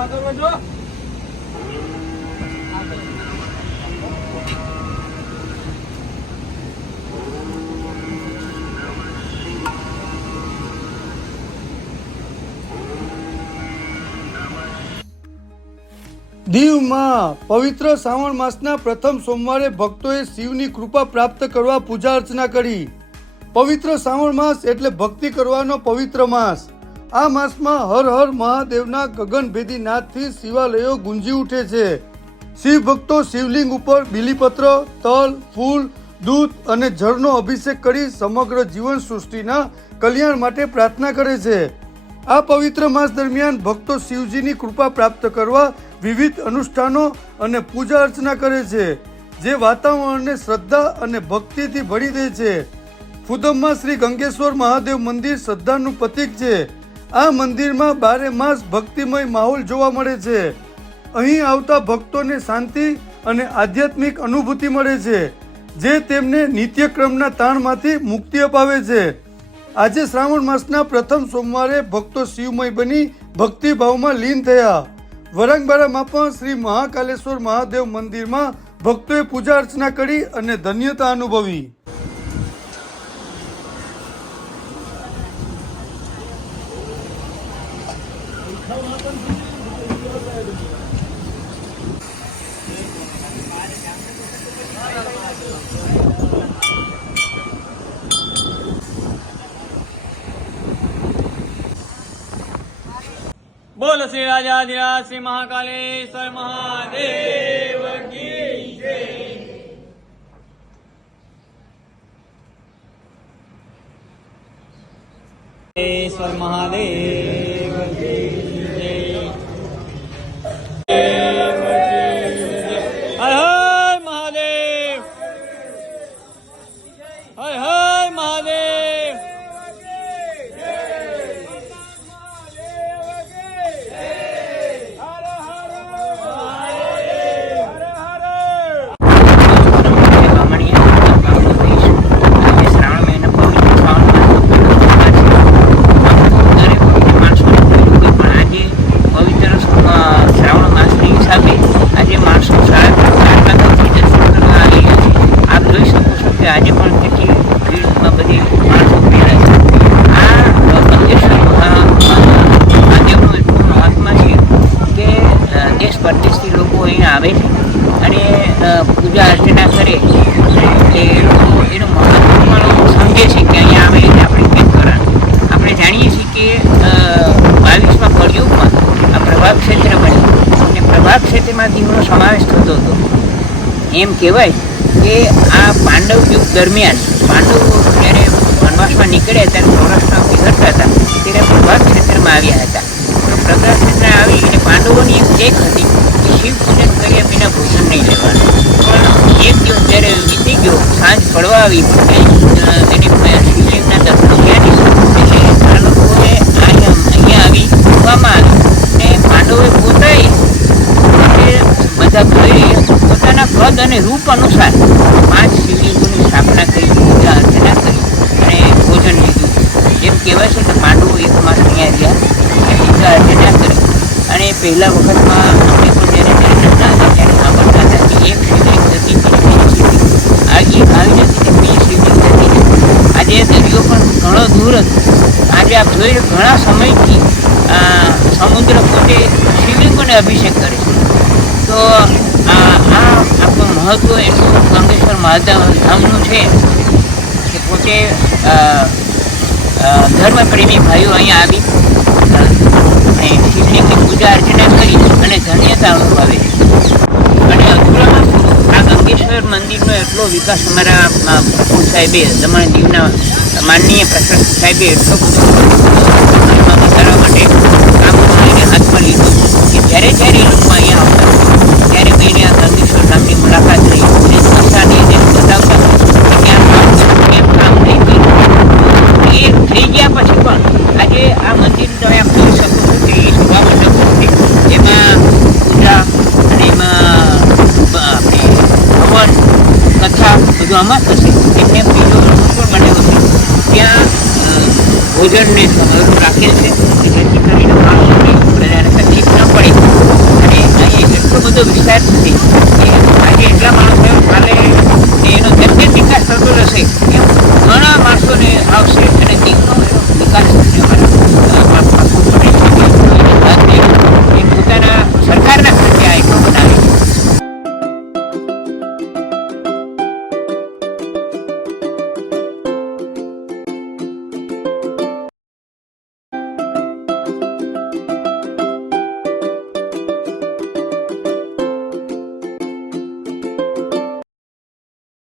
આગળ વધો દીવમાં પવિત્ર શ્રાવણ માસના પ્રથમ સોમવારે ભક્તોએ શિવની કૃપા પ્રાપ્ત કરવા પૂજા અર્ચના કરી. પવિત્ર શ્રાવણ માસ એટલે ભક્તિ કરવાનો પવિત્ર માસ. આ માસમાં હર હર મહાદેવના ગગનભેદી નાદથી શિવાલયો ગુંજી ઉઠે છે. શિવ ભક્તો શિવલિંગ ઉપર બીલીપત્ર, તલ, ફૂલ, દૂધ અને જળનો અભિષેક કરી સમગ્ર જીવન સૃષ્ટિના કલ્યાણ માટે પ્રાર્થના કરે છે. આ પવિત્ર માસ દરમિયાન ભક્તો શિવજીની કૃપા પ્રાપ્ત કરવા વિવિધ અનુષ્ઠાનો અને પૂજા અર્ચના કરે છે, જે વાતાવરણને શ્રદ્ધા અને ભક્તિથી ભરી દે છે. ફુદમમાં શ્રી ગંગેશ્વર મહાદેવ મંદિર શ્રદ્ધાનું પ્રતીક છે. આ મંદિરમાં બારે માસ ભક્તિમય માહોલ જોવા મળે છે. અહીં આવતા ભક્તોને શાંતિ અને આધ્યાત્મિક અનુભૂતિ મળે છે, જે તેમને નિત્યક્રમના તાણમાંથી મુક્તિ અપાવે છે. આજે શ્રાવણ માસના પ્રથમ સોમવારે ભક્તો શિવમય બની ભક્તિભાવમાં લીન થયા. વરંગબારામાં પણ શ્રી મહાકાલેશ્વર મહાદેવ મંદિરમાં ભક્તોએ પૂજા અર્ચના કરી અને ધન્યતા અનુભવી. બોલ શ્રી રાજાધિરાજ શ્રી મહાકાલેશ્વર મહાદેવ કી જય. ઈશ્વર મહાદેવ કી આજે પણ કેટલી ભીડમાં બધી માણસો ભેળાય છે. આ દેશ પરદેશથી લોકો અહીંયા આવે છે અને પૂજા અર્ચના કરે એટલે લોકો એનું મહત્વ સમજે છે કે અહીંયા આવે એટલે આપણે કેમ કરવાનું. આપણે જાણીએ છીએ કે બાવીસમાં કળિયુગમાં આ પ્રભાવ ક્ષેત્ર બન્યું. અને પ્રભાવ ક્ષેત્રમાં દીવનો સમાવેશ થતો હતો. એમ કહેવાય કે આ પાંડવ યુગ દરમિયાન પાંડવો જ્યારે વનવાસમાં નીકળ્યા ત્યારે સૌરાષ્ટ્રમાં વિઘટ હતા, ત્યારે પ્રભાસ ક્ષેત્રમાં આવ્યા હતા. તો પ્રભાત ક્ષેત્ર આવી અને પાંડવોની એક ટેક હતી કે શિવ પૂજન કર્યા વિના ભોજન નહીં લેવાનું. પણ એક દિવસ જ્યારે વીતી ગયો, સાંજ પડવા આવી એને શિવલિંગના દર્શન થયા નહીં. એટલે આ લોકોએ અહીંયા આવી મૂકવામાં આવ્યું. ને પાંડવોએ પોતાએ બધા ભાઈ પોતાના અને રૂપ અનુસાર પાંચ શિવલિંગોની સ્થાપના કરી, પૂજા અર્ચના કરી અને ભોજન લીધું. એમ કહેવાય છે કે પાંડવો એક માસ અહીંયા રહ્યા અને પૂજા અર્ચના કરી. અને પહેલા વખતમાં અમે પણ જ્યારે ત્યારે હતા, ત્યારે સાંભળતા હતા કે એક શિવલિંગ થતી આ એક આવી નથી બીજી શિવલિંગ થતી આજે દરિયો પણ ઘણો દૂર હતો. આજે આપ જોઈ ઘણા સમયથી સમુદ્ર પોતે શિવલિંગોને અભિષેક કરે છે. તો આ આપણું મહત્વ એટલું ગંગેશ્વર મહાદેવ છે કે પોતે ધર્મપ્રેમી ભાઈઓ અહીંયા આવી અને શિવલિંગની પૂજા અર્ચના કરી અને ધન્યતા અનુભવે અને આ ગંગેશ્વર મંદિરનો એટલો વિકાસ અમારા પ્રભુ સાહેબે, દમણ દીવના માનનીય પ્રશાસક સાહેબે એટલો બધો કથા બધું આમાં થશે. એટલે બીજો પણ બનાવ્યો છે ત્યાં ભોજનને રાખેલ છે. કે જેથી કરીને પ્રજાને તકલીફ ન પડે. અને અહીં એટલો બધો વિસ્તાર નથી કે આજે એટલા માણસો કાલે એનો જેમ જેમ વિકાસ થતો રહેશે એમ ઘણા માણસોને આવશે અને દીકરો વિકાસ થશે